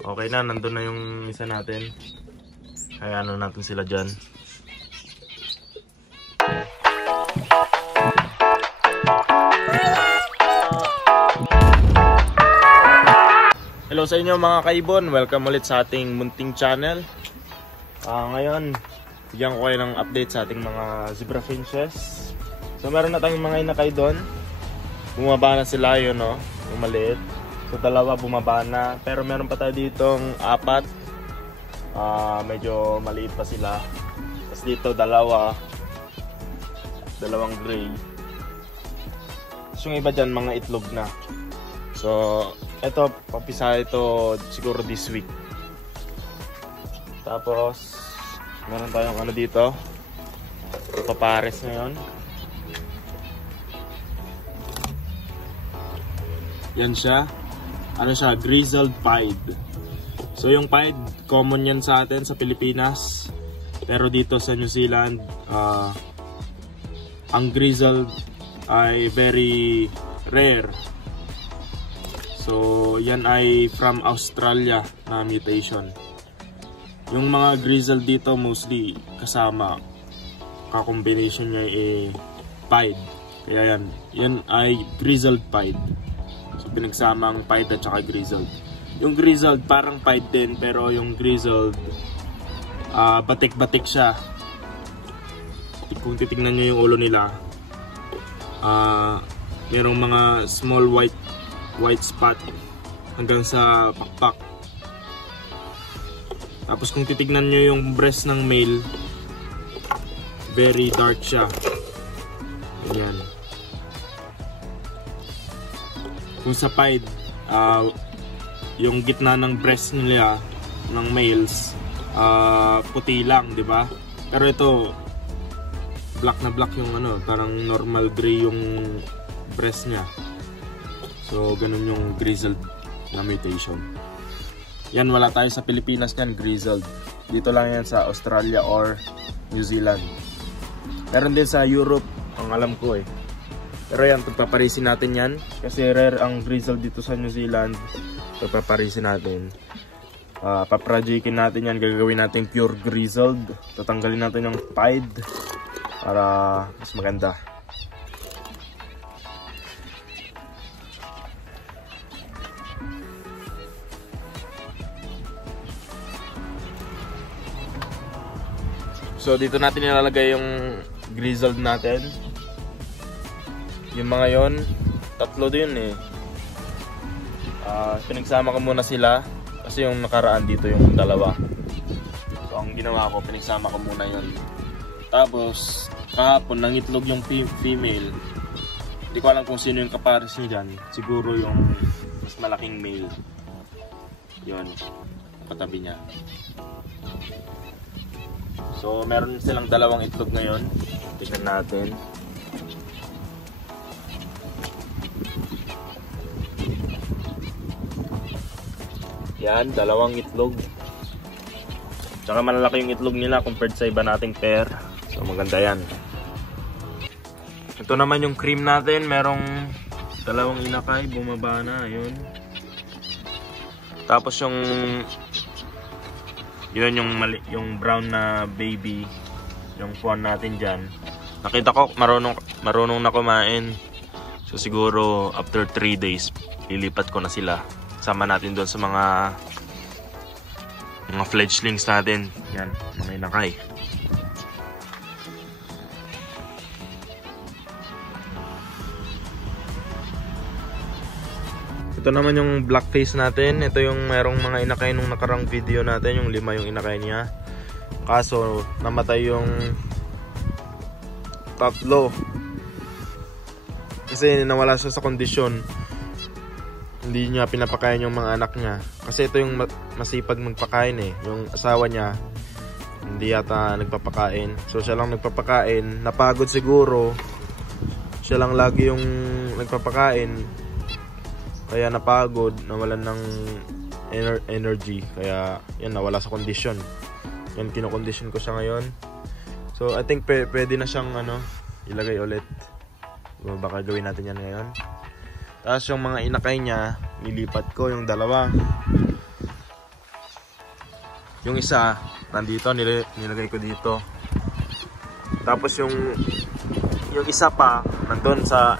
Okay na, nandun na yung isa natin. Kaya ano natin sila dyan. Hello sa inyo mga kaibon, welcome ulit sa ating munting channel. Ngayon, bigyan ko kayo ng update sa ating mga zebra finches. So meron na tayong mga inakay doon. Bumaba na sila yun, no? Yung maliit. So dalawa bumaba na, pero meron pa tayo ditong apat. Medyo maliit pa sila. Tapos dito dalawang gray. Tapos yung iba dyan mga itlog na. So ito, papisa ito siguro this week. Tapos meron tayong ano dito, papares ngayon. Yan siya. Ano siya? Grizzled pied. So yung pied, common yan sa atin sa Pilipinas. Pero dito sa New Zealand, ang grizzled ay very rare. So yan ay from Australia na mutation. Yung mga grizzled dito mostly kasama, ka-combination niya ay pied. Kaya yan ay grizzled pied. So pinagsama ang pied at saka grizzled. Yung grizzled parang pied din, pero yung grizzled batik-batik siya. Kung titignan nyo yung ulo nila, merong mga small white spot hanggang sa pakpak. Tapos kung titignan nyo yung breast ng male, very dark siya. Ganyan. Kung sa pied, yung gitna ng breast nila ng males, puti lang, di ba? Pero ito black na black yung ano, parang normal gray yung breast niya. So ganun yung grizzled na mutation. Yan, wala tayo sa Pilipinas yan, grizzled. Dito lang yan sa Australia or New Zealand. Meron din sa Europe, ang alam ko eh. Pero yan, pagpaparisin natin yan. Kasi rare ang grizzled dito sa New Zealand. Pagpaparisin natin. Paprojectin natin yan. Gagawin natin pure grizzled. Tatanggalin natin yung pied para mas maganda. So dito natin nilalagay yung grizzled natin. Yung mga yon, tatlo din eh. Pinagsama ko muna sila kasi yung nakaraan dito yung dalawa. So ang ginawa ko, pinagsama ko muna yon. Tapos kahapon nangitlog yung female. Hindi ko alam kung sino yung kapares niya dyan. Siguro yung mas malaking male. Yun, patabi niya. So meron silang dalawang itlog ngayon. Tingnan natin. Yan, dalawang itlog. Tsaka malalaki yung itlog nila compared sa iba nating pair. So maganda yan. Ito naman yung cream natin. Merong dalawang inakay. Bumaba na. Ayun. Tapos yung yun yung brown na baby, yung fawn natin dyan. Nakita ko marunong na kumain. So siguro after 3 days lilipat ko na sila. Sama natin doon sa mga fledglings natin. Yan, mga inakay. Ito naman yung black face natin. Ito yung merong mga inakay nung nakarang video natin. Yung 5 yung inakay niya. Kaso namatay yung 3. Kasi nawala siya sa kondisyon. Hindi niya pinapakain yung mga anak niya. Kasi ito yung masipag magpakain eh. Yung asawa niya hindi yata nagpapakain. So siya lang nagpapakain. Napagod siguro. Siya lang lagi yung nagpapakain. Kaya napagod, nawalan ng energy. Kaya yan, nawala sa kondisyon. Yan, kinokondisyon ko siya ngayon. So I think pwede na siyang ilagay ulit. Baka gawin natin yan ngayon. Tapos yung mga inakay niya, nilipat ko yung dalawa. Yung isa, nandito, nilagay ko dito. Tapos yung isa pa, nandun sa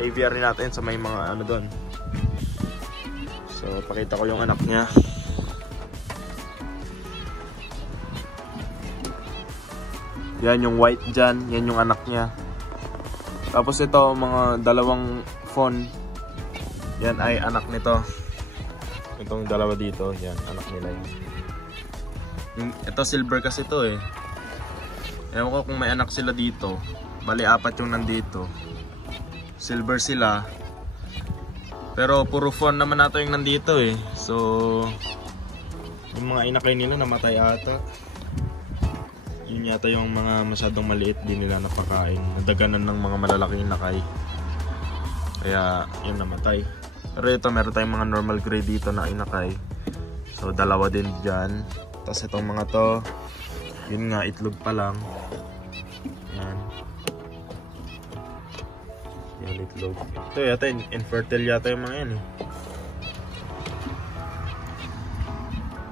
aviary natin, sa may mga ano doon. So, pakita ko yung anak niya. Yan yung white dyan, yan yung anak niya. Tapos ito, mga dalawang fawn. Yan ay anak nito. Itong dalawa dito, yan, anak nila yun. Ito silver kasi ito eh. Ewan ko kung may anak sila dito. Bali, 4 yung nandito. Silver sila. Pero puro fawn naman nato yung nandito eh. So, yung mga inakay nila namatay ata. Yun yata yung mga masyadong maliit, di nila napakain. Nadaganan ng mga malalaking inakay. Kaya yun namatay. Pero ito meron tayong mga normal grade dito na inakay. So dalawa din dyan. Tapos itong mga to, yun nga itlog pa lang. Yan. Yan itlog. Ito yata infertile yata yung mga yan eh.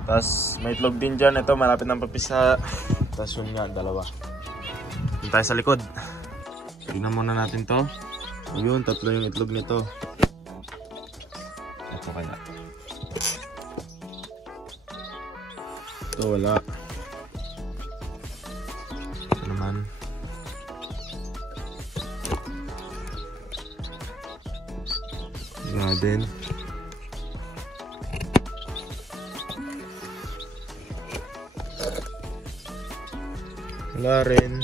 Tapos may itlog din dyan. Ito malapit ng papisa. Tapos yun nga, dalawa. Yun tayo sa likod. Tignan muna natin to. Yun, 3 yung itlog nito. Ito kaya. Ito wala. Ito naman. Wala din. Wala rin.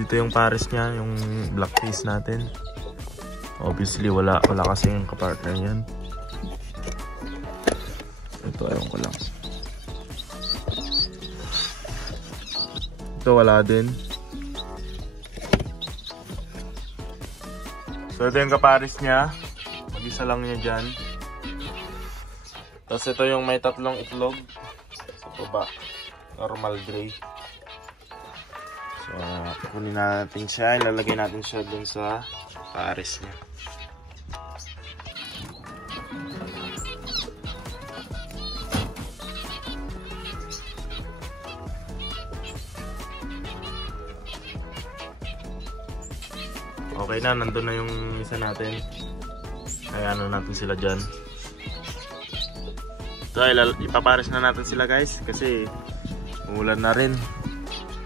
Dito yung pares niya, yung black face natin. Obviously wala kasi yung kapartner yan. Ito ayaw ko lang. Ito wala din. So ito yung kapares niya. Mag-isa lang niya dyan. Tapos ito yung may 3 itlog. Sa baba. Normal gray. So kunin natin siya. Ilalagay natin siya dun sa pares niya. Okay na, nandun na yung isa natin. Kaya ano natin sila dyan. So ipapares na natin sila guys. Kasi umulan na rin.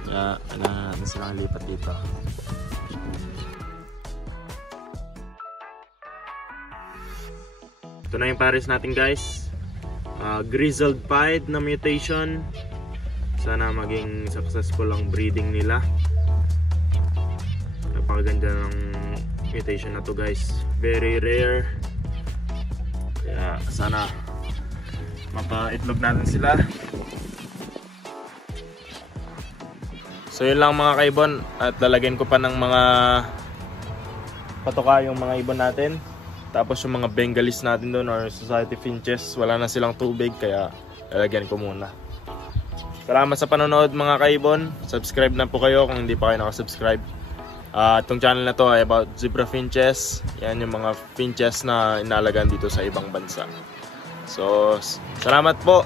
Kaya kailangan natin silang lipat dito. Ito na yung pares natin guys. Grizzled pied na mutation. Sana maging successful ang breeding nila. Napakaganda ng mutation na to guys. Very rare. Kaya sana mapaitlog natin sila. So yun lang mga kaibon. At lalagyan ko pa ng mga patoka yung mga ibon natin. Tapos yung mga Bengalis natin doon or Society Finches, wala na silang tubig kaya lalagyan ko muna. Salamat sa panonood mga kaibon. Subscribe na po kayo kung hindi pa kayo nakasubscribe. Itong channel na to ay about zebra finches. Yan yung mga finches na inalagaan dito sa ibang bansa. So salamat po.